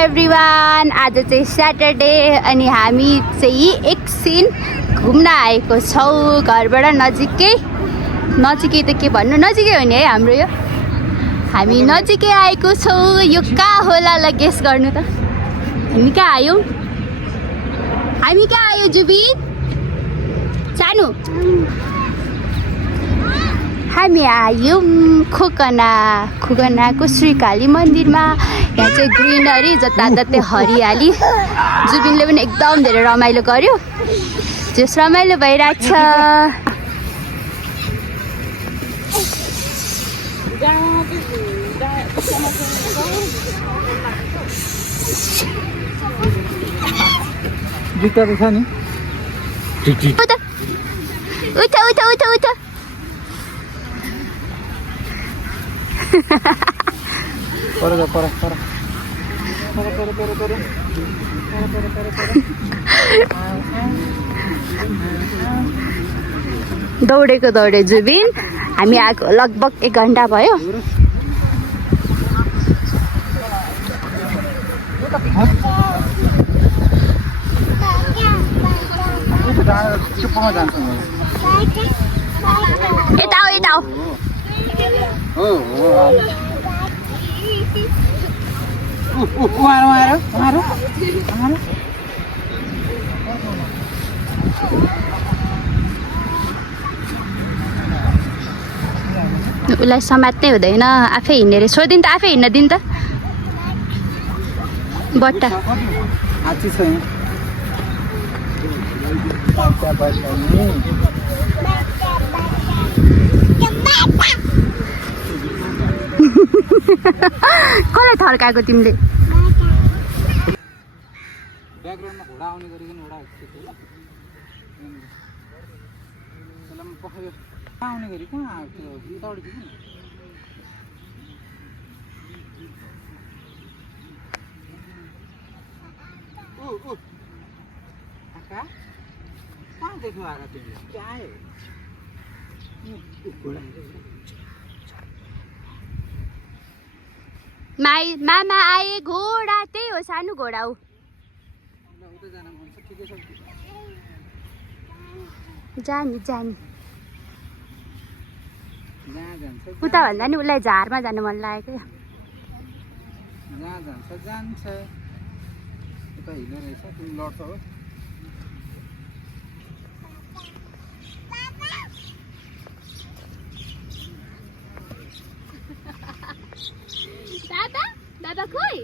Everyone, आज चाहिँ Saturday अनि हामी चाहिँ एकछिन घुम्न आएको छौँ घरबाट नजिकै त के भन्नु, नजिकै हो नि है हाम्रो यो। हामी नजिकै आएको छौँ। यो कहाँ होला ल गेस गर्नु त। हामी कहाँ आयो जुबिन सानो? हामी आयौँ खोकनाको श्रीकाली मन्दिरमा। यहाँ चाहिँ ग्रिनरी, जताततै हरियाली। जुबिनले पनि एकदम धेरै रमाइलो गर्यो। जस रमाइलो भइरहेछ। उठ दौडे जुबिन। हामी आएको लगभग 1 घन्टा भयो। यता उसलाई समात्नै हुँदैन, आफै हिँड्ने रे। सोधिन् त, आफै हिँड्न दिनु त। बट्टा कसलाई थर्काएको तिमीले? ब्याकग्राउन्डमा घोडा आउने गरिकन घोडा आउने गरी कहाँ आएको उताबाट कि कहाँ देख्नु आएको तिमीले? त्यहाँ आयो मामा आए घोडा। त्यही हो, सानो घोडा हो। जानी उता भन्दा नि उसलाई झारमा जानु मन लागेको। जहाँ जान्छ उता हिँड्ने रहेछ। तिमी लड्छौ हो। दादा खोइ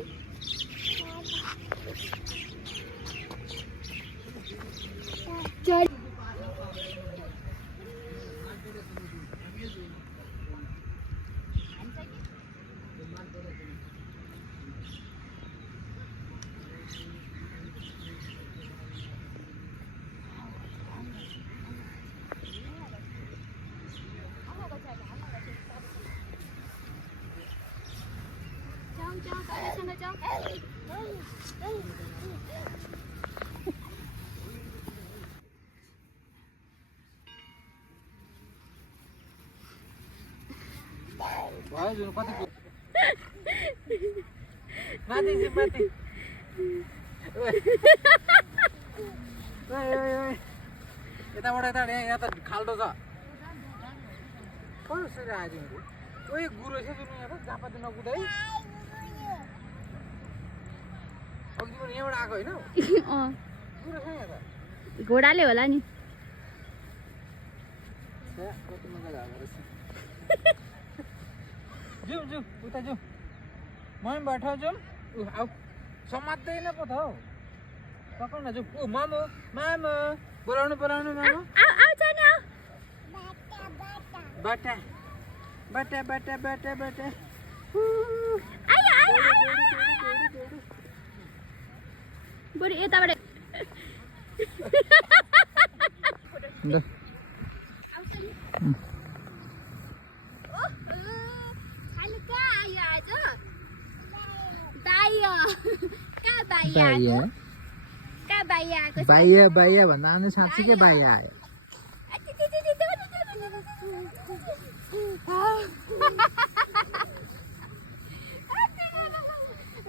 माथि यताबाट यहाँ त खाल्डो छ। कसरी आयो तिमीहरू? ओए गुरो छ तिमी यहाँ त झापाति नकुदाइ। अघि तिमीहरू यहाँबाट आएको होइन? गुरो छ यहाँ त। घोडाले होला नि। कति मजा भएको रहेछ। जाउँ उता जाउँ। मम्मी बैठा जाउँ। आऊ समात्दैन पो त हौ। पकाउ न जाउँ। मामु बोलाउनु मामु। बाटा बरु यताबाट बाहिया भन्दा आउने साँच्चीकै बाहिया आयो।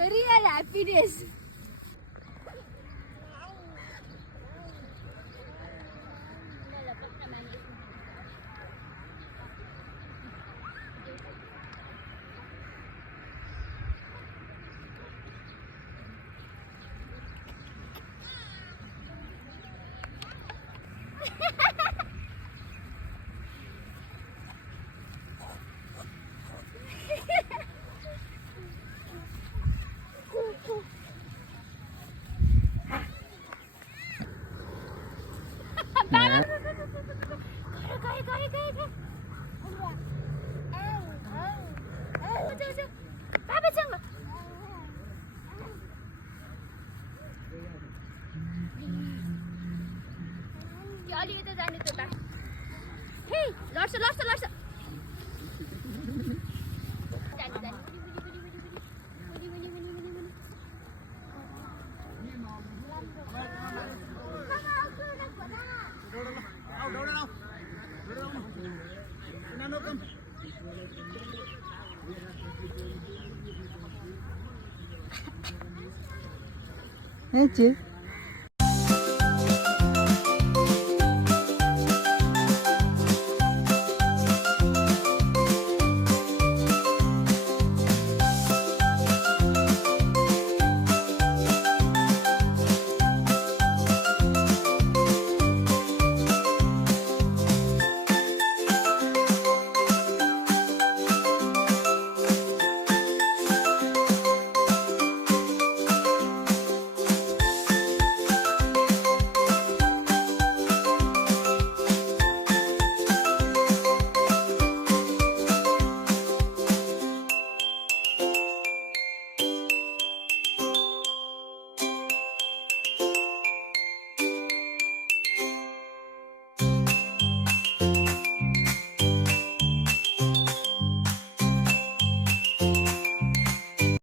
Real happy It is. अलि यता जाने त हे लड्छ लड्छ लड्छ Hey,